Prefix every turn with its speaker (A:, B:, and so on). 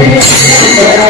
A: Gracias.